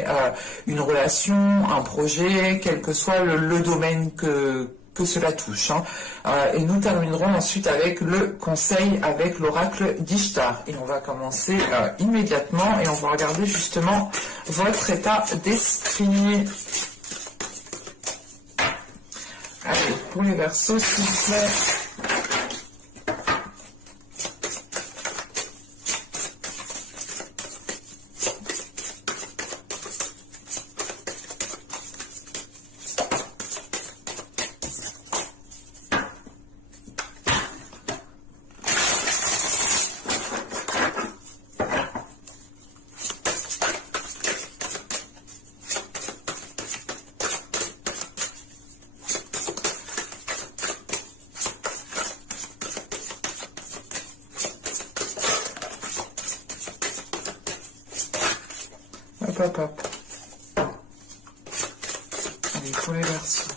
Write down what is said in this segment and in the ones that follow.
démarrer une relation, un projet, quel que soit le domaine que cela touche. Et nous terminerons ensuite avec le conseil avec l'oracle d'Ishtar. Et on va commencer immédiatement et on va regarder justement votre état d'esprit. Allez, pour les Verseaux, s'il vous plaît. Hop, hop. Allez, pour les Verseaux.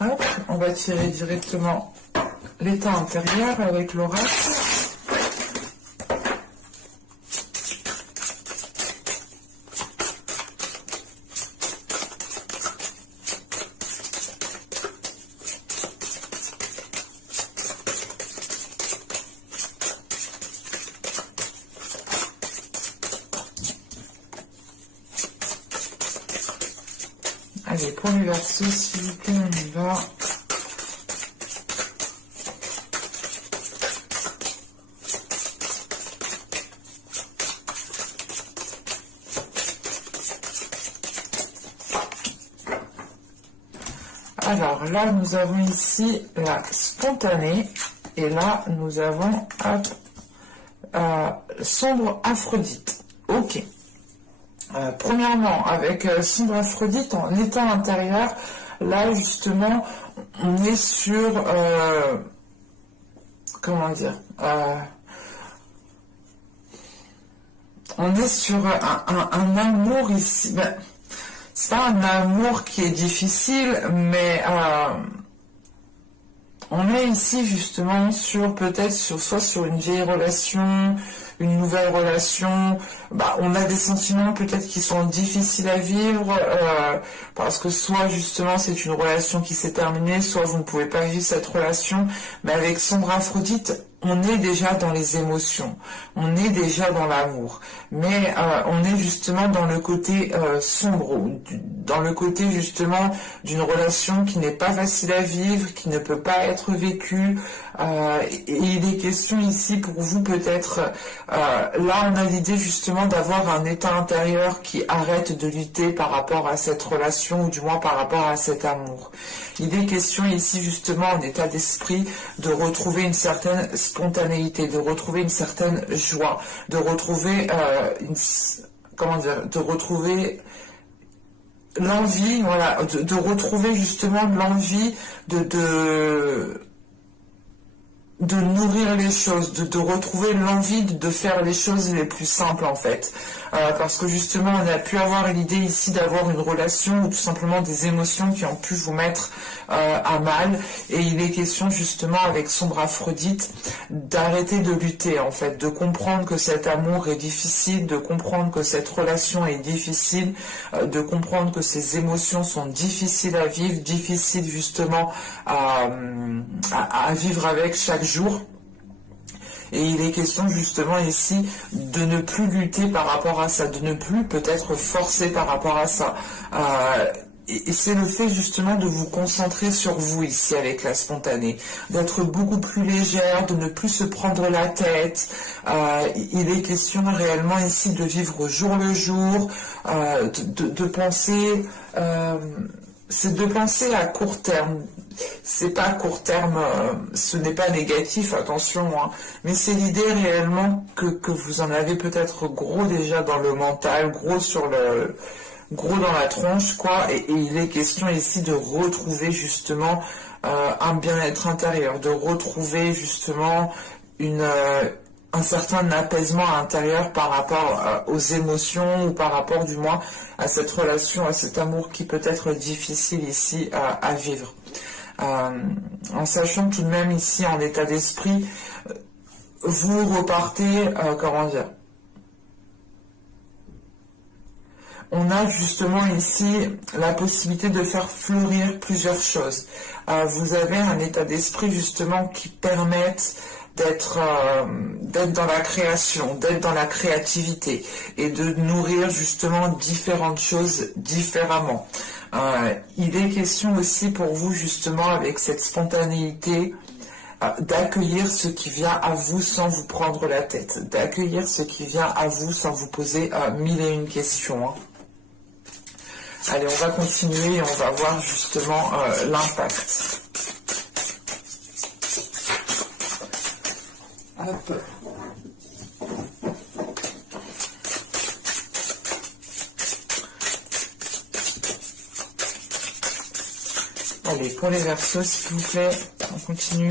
Hop, on va tirer directement l'état intérieur avec l'oracle. Allez, pour les Verseaux, s'il vous plaît, on y va. Alors là, nous avons ici la spontanée. Et là, nous avons sombre Aphrodite. Ok. Premièrement, avec sombre Aphrodite en état intérieur, là justement, on est sur, comment dire, on est sur un amour ici. Ben, c'est pas un amour qui est difficile, mais on est ici justement sur peut-être soit sur une vieille relation, une nouvelle relation. Bah, on a des sentiments peut-être qui sont difficiles à vivre parce que soit justement c'est une relation qui s'est terminée, soit vous ne pouvez pas vivre cette relation. Mais avec sombre Aphrodite, on est déjà dans les émotions, on est déjà dans l'amour, mais on est justement dans le côté sombre, dans le côté justement d'une relation qui n'est pas facile à vivre, qui ne peut pas être vécue, et il est question ici pour vous peut-être, là on a l'idée justement d'avoir un état intérieur qui arrête de lutter par rapport à cette relation, ou du moins par rapport à cet amour. Il est question ici justement en état d'esprit de retrouver une certaine spontanéité, de retrouver une certaine joie, de retrouver de retrouver l'envie, voilà, de retrouver justement l'envie de nourrir les choses, de retrouver l'envie de faire les choses les plus simples en fait. Parce que justement on a pu avoir l'idée ici d'avoir une relation ou tout simplement des émotions qui ont pu vous mettre à mal, et il est question justement avec sombre Aphrodite d'arrêter de lutter en fait, de comprendre que cet amour est difficile, de comprendre que cette relation est difficile, de comprendre que ces émotions sont difficiles à vivre, difficiles justement à vivre avec chaque jour. Et il est question justement ici de ne plus lutter par rapport à ça, de ne plus peut-être forcer par rapport à ça. Et c'est le fait justement de vous concentrer sur vous ici avec la spontanée, d'être beaucoup plus légère, de ne plus se prendre la tête. Il est question réellement ici de vivre jour le jour, de penser... c'est de penser à court terme. C'est pas à court terme, ce n'est pas négatif, attention, hein, mais c'est l'idée réellement que vous en avez peut-être gros déjà dans le mental, gros dans la tronche, quoi, et il est question ici de retrouver justement un bien-être intérieur, de retrouver justement un certain apaisement intérieur par rapport aux émotions, ou par rapport du moins à cette relation, à cet amour qui peut être difficile ici à vivre. en sachant tout de même ici en état d'esprit, vous repartez, comment dire, on a justement ici la possibilité de faire fleurir plusieurs choses. Vous avez un état d'esprit justement qui permette d'être dans la création, d'être dans la créativité et de nourrir justement différentes choses différemment. Il est question aussi pour vous justement avec cette spontanéité d'accueillir ce qui vient à vous sans vous prendre la tête, d'accueillir ce qui vient à vous sans vous poser mille et une questions. Allez, on va continuer et on va voir justement l'impact. Hop. Allez, pour les Verseaux, s'il vous plaît, on continue.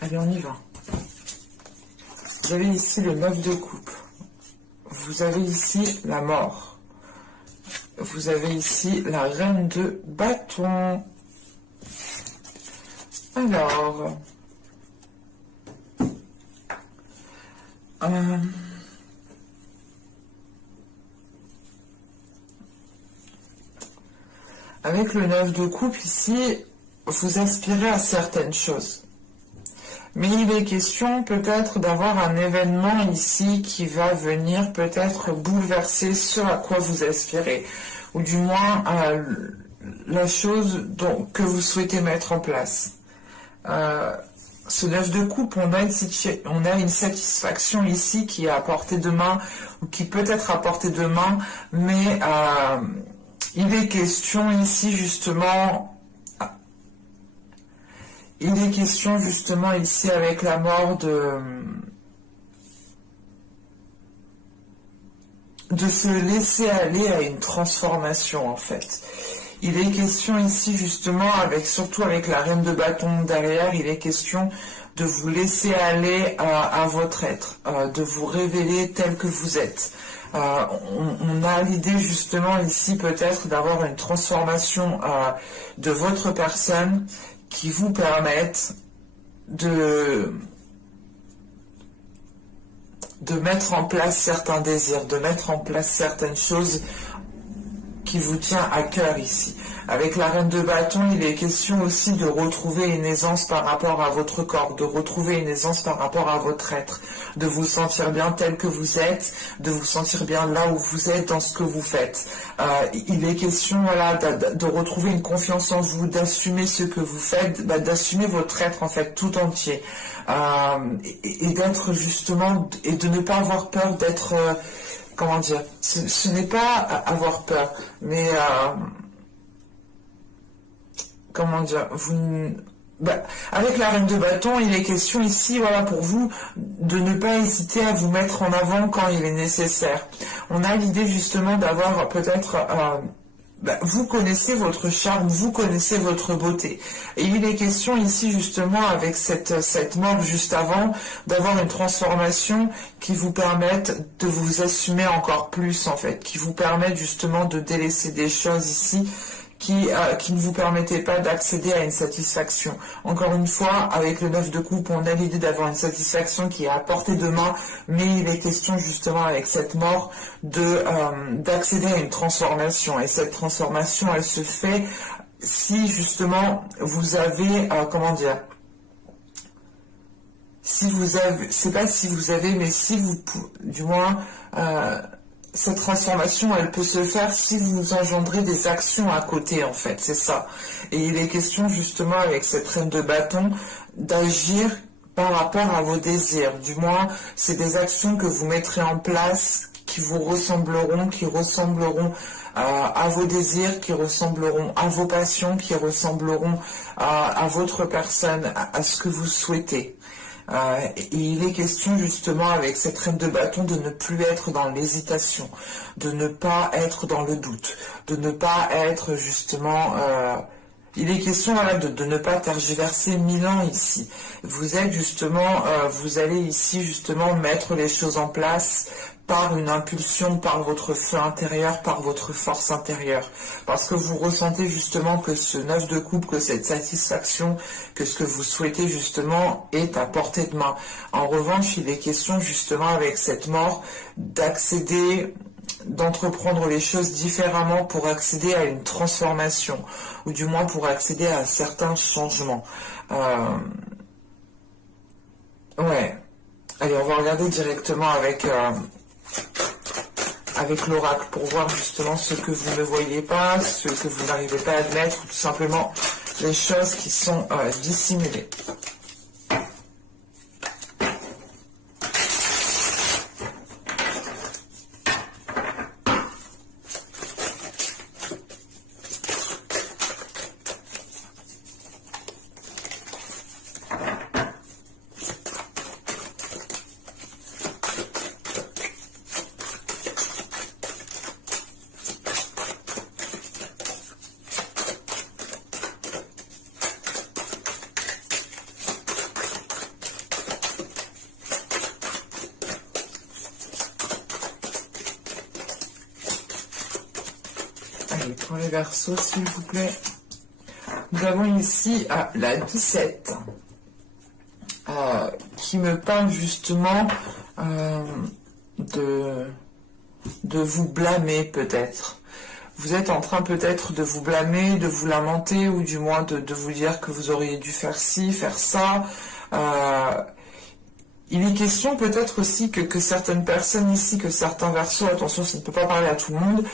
Allez, on y va. Vous avez ici le 9 de coupe. Vous avez ici la mort. Vous avez ici la reine de bâton. Alors... avec le 9 de coupe ici, vous aspirez à certaines choses. Mais il est question peut-être d'avoir un événement ici qui va venir peut-être bouleverser ce à quoi vous aspirez, ou du moins la chose que vous souhaitez mettre en place. Ce 9 de coupe, on a une satisfaction ici qui est à portée de main, ou qui peut être à portée de main, mais il est question ici justement... Il est question justement ici avec la mort de se laisser aller à une transformation en fait. Il est question ici justement surtout avec la reine de bâton derrière, il est question de vous laisser aller à votre être, de vous révéler tel que vous êtes. On a l'idée justement ici peut-être d'avoir une transformation de votre personne qui vous permettent de mettre en place certains désirs, de mettre en place certaines choses qui vous tient à cœur ici. Avec la reine de bâton, il est question aussi de retrouver une aisance par rapport à votre corps, de retrouver une aisance par rapport à votre être, de vous sentir bien tel que vous êtes, de vous sentir bien là où vous êtes dans ce que vous faites. Il est question voilà, de retrouver une confiance en vous, d'assumer ce que vous faites, d'assumer votre être en fait tout entier. Et d'être justement, et de ne pas avoir peur d'être... comment dire, ce n'est pas avoir peur, mais comment dire, avec la reine de bâton, il est question ici, voilà, pour vous, de ne pas hésiter à vous mettre en avant quand il est nécessaire. On a l'idée justement d'avoir peut-être... vous connaissez votre charme, vous connaissez votre beauté. Et il est question ici justement avec cette mort juste avant, d'avoir une transformation qui vous permette de vous assumer encore plus en fait, qui vous permette justement de délaisser des choses ici qui ne vous permettaient pas d'accéder à une satisfaction. Encore une fois, avec le 9 de coupe, on a l'idée d'avoir une satisfaction qui est à portée de main, mais il est question justement avec cette mort d'accéder à une transformation. Et cette transformation, elle se fait si justement vous avez, comment dire, si vous avez, c'est pas si vous avez, mais si vous, du moins, cette transformation, elle peut se faire si vous engendrez des actions à côté, en fait, c'est ça. Et il est question, justement, avec cette reine de bâton, d'agir par rapport à vos désirs. Du moins, c'est des actions que vous mettrez en place qui vous ressembleront, qui ressembleront à vos désirs, qui ressembleront à vos passions, qui ressembleront à votre personne, à ce que vous souhaitez. Et il est question justement avec cette reine de bâton de ne plus être dans l'hésitation, de ne pas être dans le doute, de ne pas être justement... il est question voilà, de ne pas tergiverser 1000 ans ici. Vous êtes justement, vous allez ici justement mettre les choses en place par une impulsion, par votre feu intérieur, par votre force intérieure. Parce que vous ressentez justement que ce 9 de coupe, que cette satisfaction, que ce que vous souhaitez justement est à portée de main. En revanche, il est question justement avec cette mort d'accéder, d'entreprendre les choses différemment pour accéder à une transformation, ou du moins pour accéder à certains changements. Ouais. Allez, on va regarder directement avec l'oracle pour voir justement ce que vous ne voyez pas, ce que vous n'arrivez pas à admettre, ou tout simplement les choses qui sont dissimulées. Allez, pour les Verseaux, s'il vous plaît. Nous avons ici la 17, qui me parle justement de vous blâmer peut-être. Vous êtes en train peut-être de vous blâmer, de vous lamenter, ou du moins de vous dire que vous auriez dû faire ci, faire ça. Il est question peut-être aussi que certaines personnes ici, que certains Verseaux, attention, ça ne peut pas parler à tout le monde,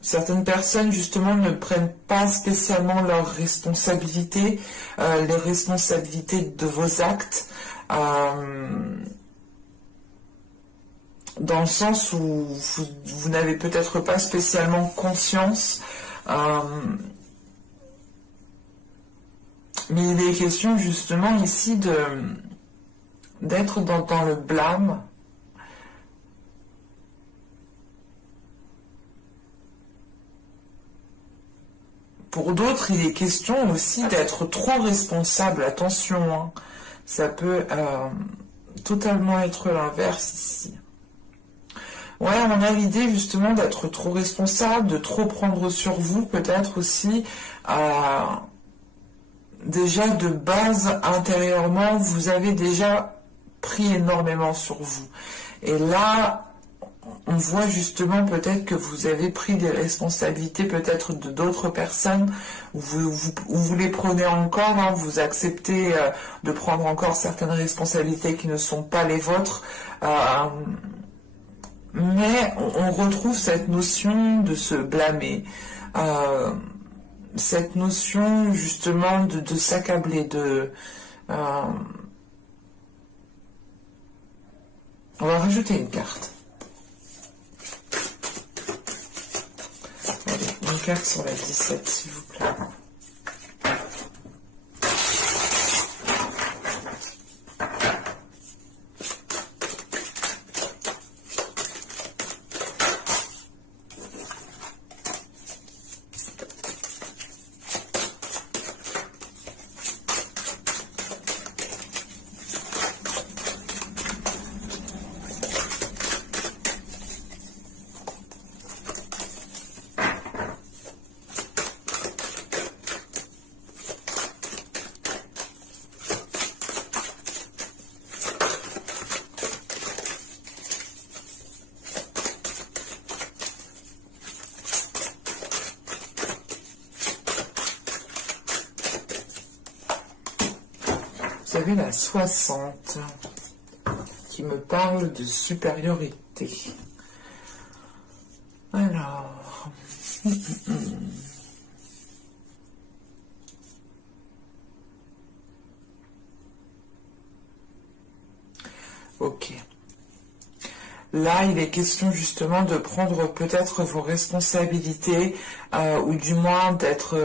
certaines personnes justement ne prennent pas spécialement leurs responsabilités, les responsabilités de vos actes, dans le sens où vous n'avez peut-être pas spécialement conscience, mais il est question justement ici d'être dans le blâme. Pour d'autres, il est question aussi d'être trop responsable. Attention, hein. Ça peut totalement être l'inverse ici. Ouais, on a l'idée justement d'être trop responsable, de trop prendre sur vous, peut-être aussi. Déjà de base, intérieurement, vous avez déjà pris énormément sur vous. Et là, on voit justement peut-être que vous avez pris des responsabilités peut-être de d'autres personnes, ou vous les prenez encore, hein, vous acceptez de prendre encore certaines responsabilités qui ne sont pas les vôtres, mais on retrouve cette notion de se blâmer, cette notion justement de s'accabler, on va rajouter une carte. Une carte sur la 17, s'il vous plaît. Vous avez la 60 qui me parle de supériorité. Alors, ok. Là, il est question justement de prendre peut-être vos responsabilités, ou du moins d'être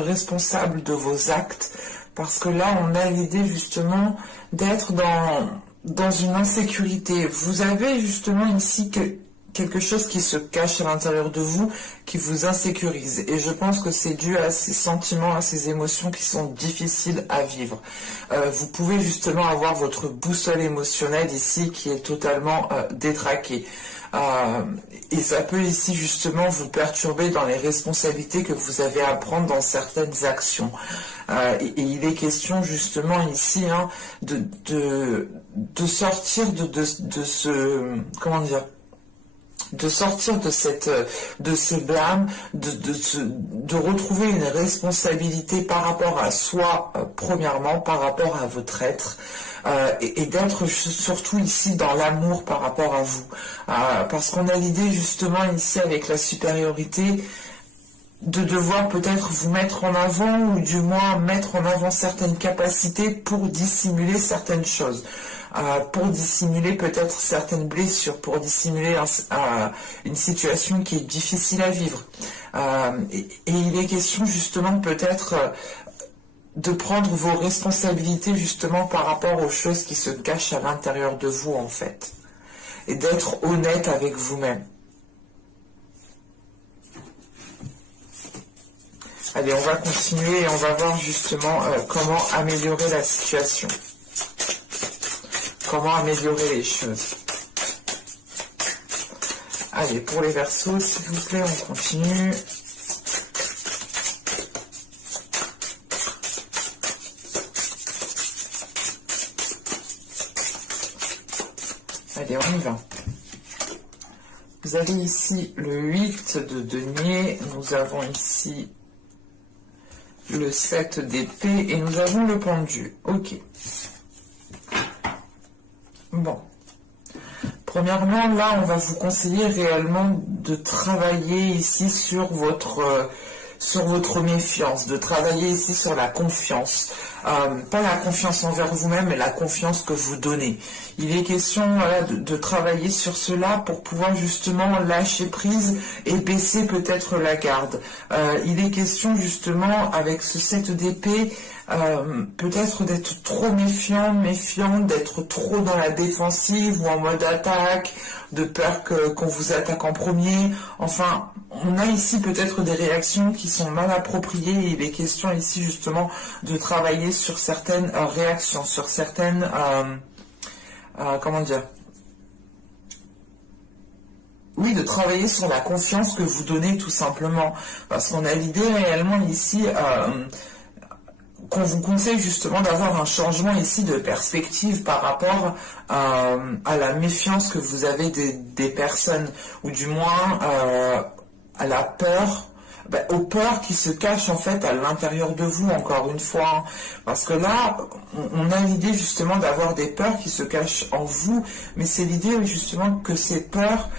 responsable de vos actes, parce que là, on a l'idée justement d'être dans une insécurité. Vous avez justement ici quelque chose qui se cache à l'intérieur de vous, qui vous insécurise. Et je pense que c'est dû à ces sentiments, à ces émotions qui sont difficiles à vivre. Vous pouvez justement avoir votre boussole émotionnelle ici qui est totalement détraquée. Et ça peut ici justement vous perturber dans les responsabilités que vous avez à prendre dans certaines actions. Et il est question justement ici de sortir de ce, comment dire, de sortir de ces blâmes, de retrouver une responsabilité par rapport à soi, premièrement, par rapport à votre être, et d'être surtout ici dans l'amour par rapport à vous. Parce qu'on a l'idée justement ici avec la supériorité de devoir peut-être vous mettre en avant, ou du moins mettre en avant certaines capacités pour dissimuler certaines choses. Pour dissimuler peut-être certaines blessures, pour dissimuler une situation qui est difficile à vivre. Et il est question justement peut-être de prendre vos responsabilités justement par rapport aux choses qui se cachent à l'intérieur de vous en fait. Et d'être honnête avec vous-même. Allez, on va continuer et on va voir justement comment améliorer la situation. Comment améliorer les choses. Allez, pour les Verseaux, s'il vous plaît, on continue. Allez, on y va. Vous avez ici le 8 de denier, nous avons ici le 7 d'épée et nous avons le pendu. Ok. Bon. Premièrement, là, on va vous conseiller réellement de travailler ici sur votre méfiance, de travailler ici sur la confiance. Pas la confiance envers vous-même, mais la confiance que vous donnez. Il est question voilà, de travailler sur cela pour pouvoir justement lâcher prise et baisser peut-être la garde. Il est question justement avec ce 7 d'épée, peut-être d'être trop méfiant, d'être trop dans la défensive ou en mode attaque, de peur qu'on vous attaque en premier. Enfin, on a ici peut-être des réactions qui sont mal appropriées et il est question ici justement de travailler sur certaines réactions, sur certaines... comment dire? Oui, de travailler sur la confiance que vous donnez tout simplement. Parce qu'on a l'idée réellement ici... qu'on vous conseille justement d'avoir un changement ici de perspective par rapport à la méfiance que vous avez des personnes, ou du moins à la peur, aux peurs qui se cachent en fait à l'intérieur de vous, encore une fois. Parce que là, on a l'idée justement d'avoir des peurs qui se cachent en vous, mais c'est l'idée justement que ces peurs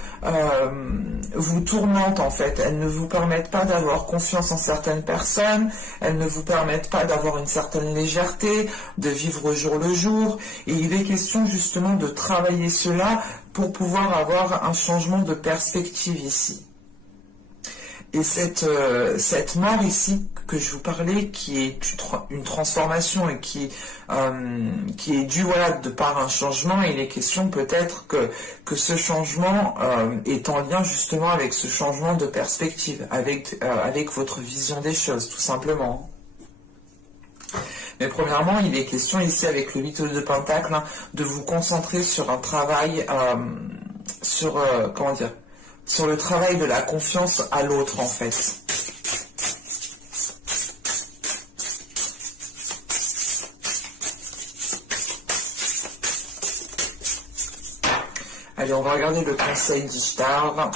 vous tourmentent en fait. Elles ne vous permettent pas d'avoir confiance en certaines personnes, elles ne vous permettent pas d'avoir une certaine légèreté, de vivre au jour le jour. Et il est question justement de travailler cela pour pouvoir avoir un changement de perspective ici. Et cette mort ici que je vous parlais, qui est une transformation et qui est due voilà, de par un changement, il est question peut-être que ce changement est en lien justement avec ce changement de perspective, avec votre vision des choses, tout simplement. Mais premièrement, il est question ici avec le 8 de Pentacle de vous concentrer sur un travail, comment dire, sur le travail de la confiance à l'autre en fait. Allez, on va regarder le conseil d'Ishtar.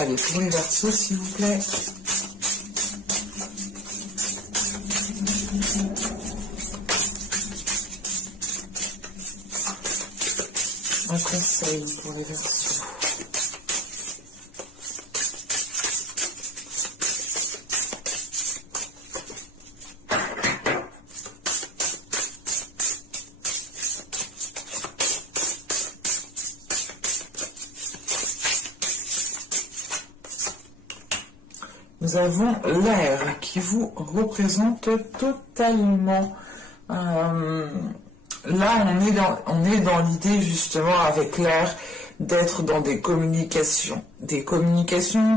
Allez, pour les Verseaux, s'il vous plaît. conseils pour les Verseaux. Nous avons l'air qui vous représente totalement. Là, on est dans l'idée justement avec l'air d'être dans des communications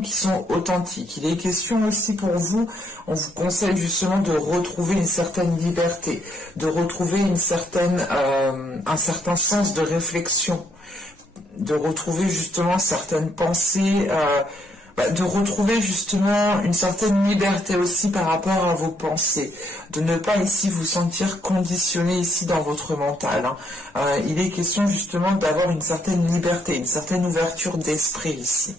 qui sont authentiques. Il est question aussi pour vous, on vous conseille justement de retrouver une certaine liberté, de retrouver un certain sens de réflexion, de retrouver justement certaines pensées, de retrouver justement une certaine liberté aussi par rapport à vos pensées, de ne pas ici vous sentir conditionné ici dans votre mental. Il est question justement d'avoir une certaine liberté, une certaine ouverture d'esprit ici.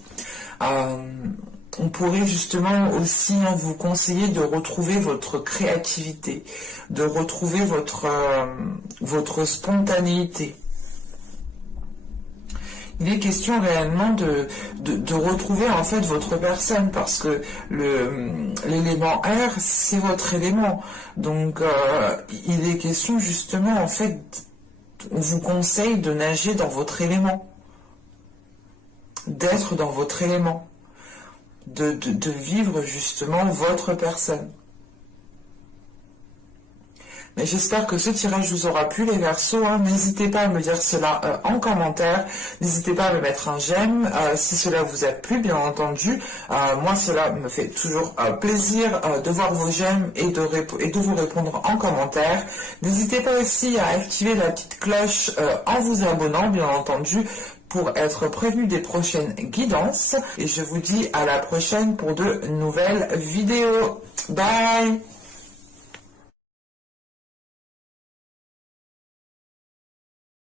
On pourrait justement aussi vous conseiller de retrouver votre créativité, de retrouver votre spontanéité. Il est question réellement de retrouver en fait votre personne, parce que l'élément air, c'est votre élément. Donc il est question justement en fait, on vous conseille de nager dans votre élément, d'être dans votre élément, de vivre justement votre personne. Mais j'espère que ce tirage vous aura plu, les Verseaux. N'hésitez pas à me dire cela en commentaire. N'hésitez pas à me mettre un j'aime si cela vous a plu, bien entendu. Moi, cela me fait toujours plaisir de voir vos j'aime et de vous répondre en commentaire. N'hésitez pas aussi à activer la petite cloche en vous abonnant, bien entendu, pour être prévenu des prochaines guidances. Et je vous dis à la prochaine pour de nouvelles vidéos. Bye!